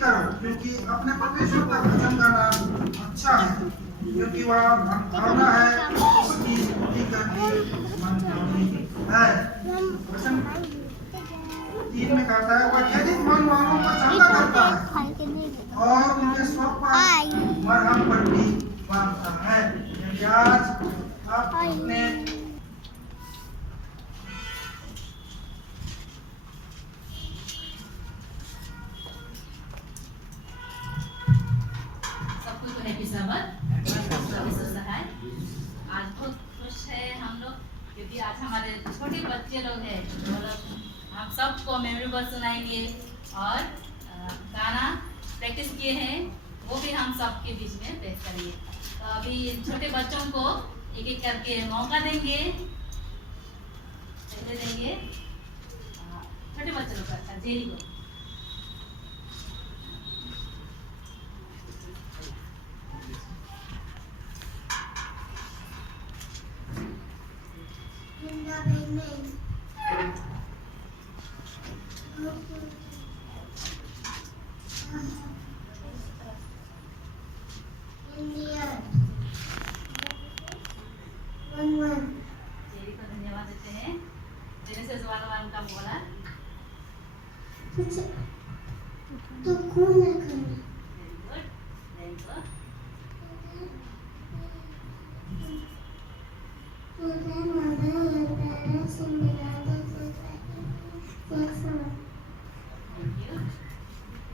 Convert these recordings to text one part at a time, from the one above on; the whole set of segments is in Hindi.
करो, क्योंकि अपने परमेश्वर का भजन गाना अच्छा है, क्योंकि वह भावना है उसकी स्तुति करनी मनभावनी है। वचन 3 में कहता है, वह खेदित मन वालों को चंगा करता है और उनके स्वर पर मरहम पट्टी बांधता है। यदि आज आप अपने आज बहुत खुश है हम लोग, क्योंकि आज हमारे छोटे बच्चे लोग हैं, वो लोग हम सबको मेमोरी वर्स सुनाएंगे और गाना प्रैक्टिस किए हैं, वो भी हम सबके बीच में पेश करेंगे। तो अभी छोटे बच्चों को एक एक करके मौका देंगे। पहले देंगे छोटे बच्चों को, अच्छा जेरी को। जेरी को धन्यवाद देते हैं। जेनेसिस 1:1 का बोला तो कौन है करना? वेरी गुड,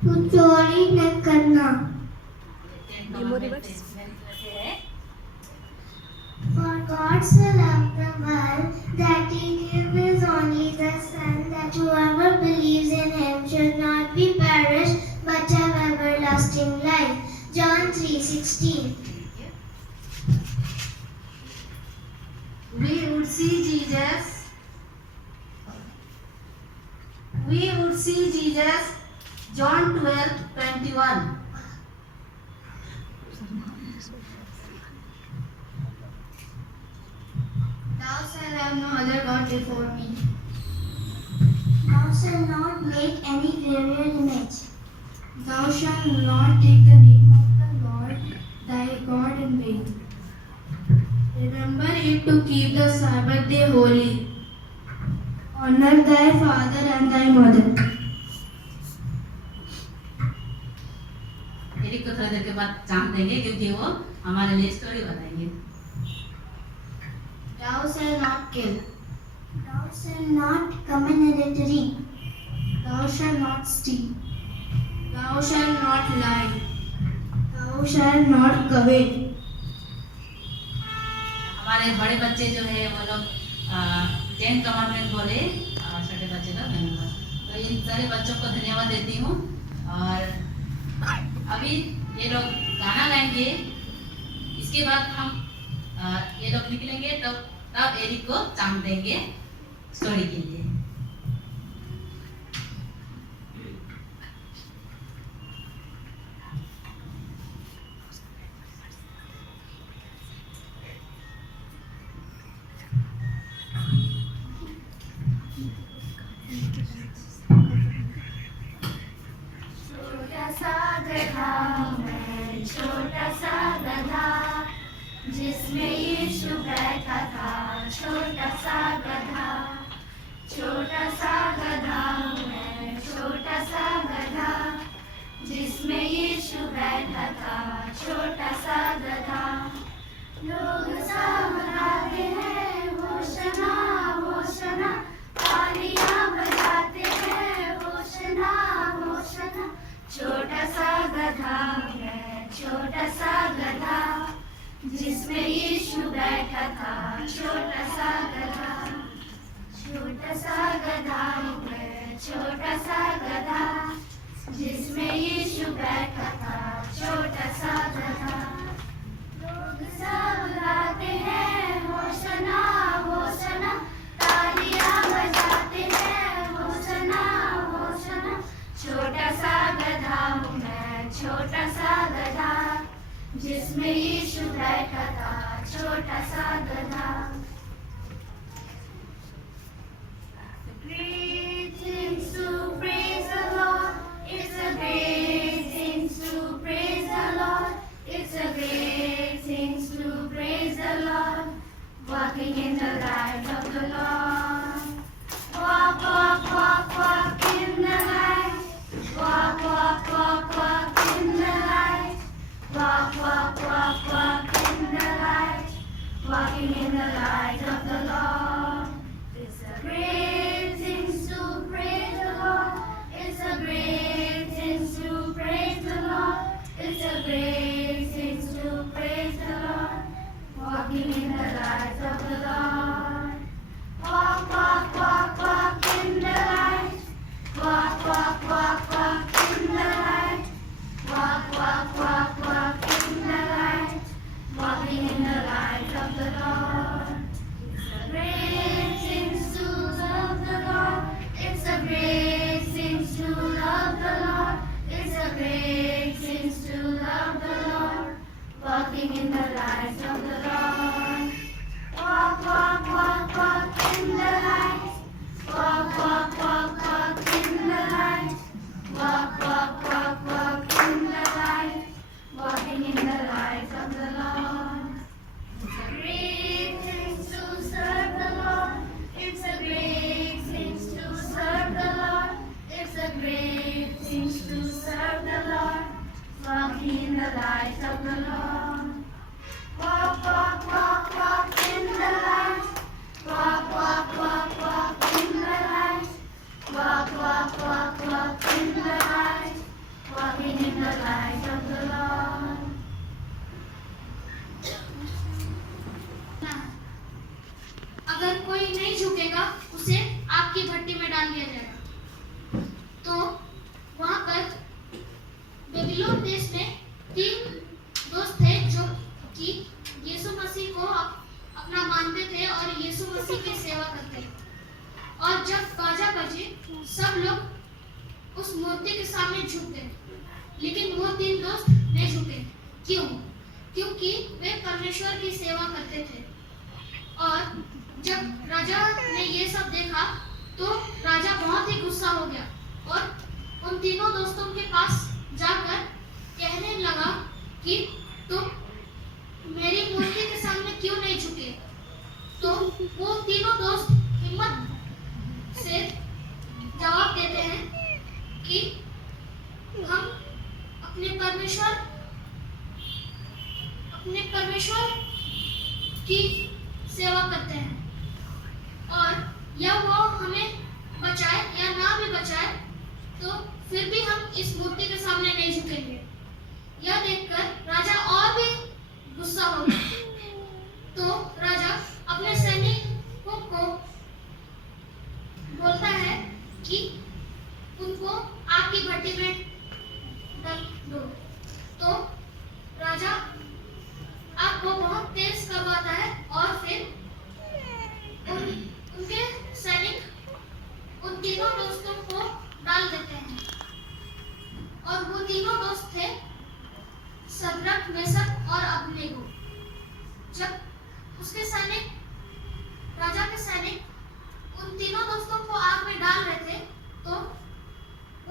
तू चोरी न करना। मेमोरी वर्स है। For God so loved the world that He gave His only the Son, that whoever believes in Him should not be perished but have everlasting life. John 3:16. We would see Jesus. John 12:21. Thou shalt have no other God before me. Thou shalt not make any graven image. Thou shalt not take the name of the Lord thy God in vain. Remember it to keep the Sabbath day holy. Honor thy father and thy mother. Eric को थोड़ी देर के बाद चांस देंगे, क्योंकि वो हमारे लिए स्टोरी बताएंगे। Thou shalt not kill. Thou shalt not commit adultery. Thou shalt not steal. Thou shalt not lie. Thou shalt not covet. हमारे बड़े बच्चे जो है वो लोग 10 कमांडमेंट बोले और छोटे बच्चे लोग नहीं बोले। तो इन सारे बच्चों को धन्यवाद देती हूँ। और अभी ये लोग गाना गाएंगे, इसके बाद हम ये लोग निकलेंगे, तब एरिक को चांस देंगे स्टोरी के लिए। छोटा सा गधा जिसमें यीशु बैठा था, छोटा सा गधा, छोटा सा गधा मैं, छोटा सा गधा जिसमें यीशु बैठा था, छोटा सा गधा। लोग सब गाते हैं होशना होशना, तालियां बजाते हैं होशना होशना। छोटा सा गधा मैं, छोटा सा गधा जिसमें यीशु बैठा था, छोटा सा गधा, छोटा सा गधा मैं, छोटा सा गधा जिसमें यीशु बैठा था, छोटा सा गधा। लोग सब गाते हैं होशना होशना, तालियां बजाते हैं होशना होशना। छोटा सा गधा मैं, छोटा सा गधा जिसमें यीशु बैठा था, छोटा सा गधा। Great things to praise the Lord, it's a great walking in the light of the Lord. It's a great thing to praise the Lord. It's a great thing to praise the Lord. It's a great thing to praise the Lord. Walking in the light of the Lord. Walk, walk, walk, walk in the light. Walk, walk, walk, walk in the light. Walk, walk, walk, walk in the light. Walking in the light of the Lord. It's a great thing to love the Lord. It's a great thing to love the Lord. It's a great thing to love the Lord. Walking in the light of the Lord. Walk, walk, walk, walk in the light. Walk, walk, walk, walk in the light. Walk, walk, walk, walk in the light. Walking in the light of the Lord. It's a great thing to serve the Lord. It's a great thing to serve the Lord. It's a great thing to serve the Lord. Walking in the light of the Lord. Walk, walk, walk, walk in the light. Walk, walk, walk, walk in the light. Walk, walk, walk, walk in the light. Walking in the light of the Lord. अगर कोई नहीं झुकेगा उसे आग की भट्टी में डाल दिया जाएगा। तो वहां पर बेबीलोन देश में 3 दोस्त थे जो कि यीशु मसीह को अपना मानते थे और यीशु मसीह की सेवा करते थे। और जब बाजा बजे सब लोग उस मूर्ति के सामने झुक गए, लेकिन वो 3 दोस्त नहीं झुके। क्यों? क्योंकि वे परमेश्वर की सेवा करते थे। और जब राजा ने ये सब देखा तो राजा बहुत ही गुस्सा हो गया और उन तीनों दोस्तों के पास जाकर कहने लगा कि तुम मेरी मूर्ति के सामने क्यों नहीं झुके। तो वो तीनों दोस्त हिम्मत से जवाब देते हैं कि हम अपने परमेश्वर की सेवा करते हैं, और या वो हमें बचाए या ना भी बचाए तो फिर भी हम इस मूर्ति के सामने नहीं झुकेंगे। यह देखकर राजा और भी गुस्सा हो गया। तो राजा अपने सैनिकों को बोलता है कि उनको आग की भट्टी में डाल दो। तो राजा आग को बहुत तेज करवाता है और फिर उनके सैनिक उन तीनों दोस्तों को डाल देते हैं। और वो तीनों दोस्त थे शद्रक, मेशक और अबेदनगो। जब उसके सैनिक, राजा के सैनिक उन तीनों दोस्तों को आग में डाल रहे थे तो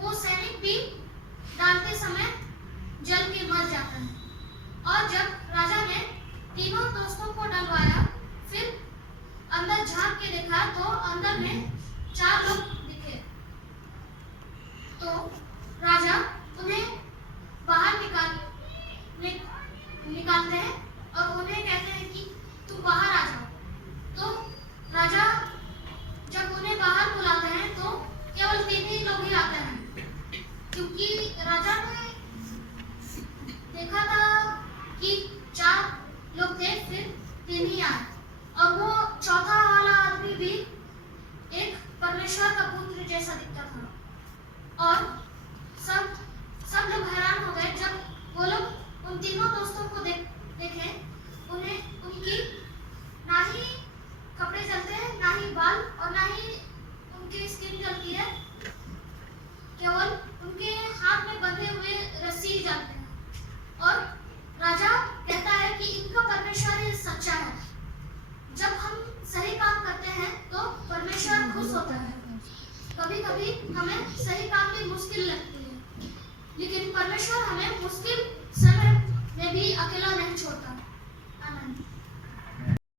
वो सैनिक भी डालते समय जल के मर जाता है। और जब राजा ने तीनों दोस्तों को डलवाया, फिर अंदर झांक के देखा तो अंदर में 4 लोग दिखे। तो राजा उन्हें बाहर निकालते हैं और उन्हें कहते हैं कि तुम बाहर आ जाओ। तो राजा जब उन्हें बाहर बुलाते हैं तो केवल 3 ही लोग ही आते हैं, क्योंकि राजा ने देखा था कि 4 लोग थे, फिर 3 ही आए। और वो चौथा वाला आदमी भी एक परमेश्वर का पुत्र जैसा दिखता था। और सब लोग हैरान हो गए जब वो लोग उन तीनों दोस्तों को देखे। उन्हें उनकी ना ही कपड़े जलते हैं, ना ही बाल, और ना ही उनकी स्किन जलती है, केवल उनके हाथ में बंधे हुए रस्सी जलते हैं। और राजा कहता है कि इनका परमेश्वर ही सच्चा है। जब हम सही काम करते हैं तो परमेश्वर खुश होता है। कभी कभी हमें सही काम भी मुश्किल लगती है, लेकिन परमेश्वर हमें मुश्किल समय में भी अकेला नहीं छोड़ता। आमीन।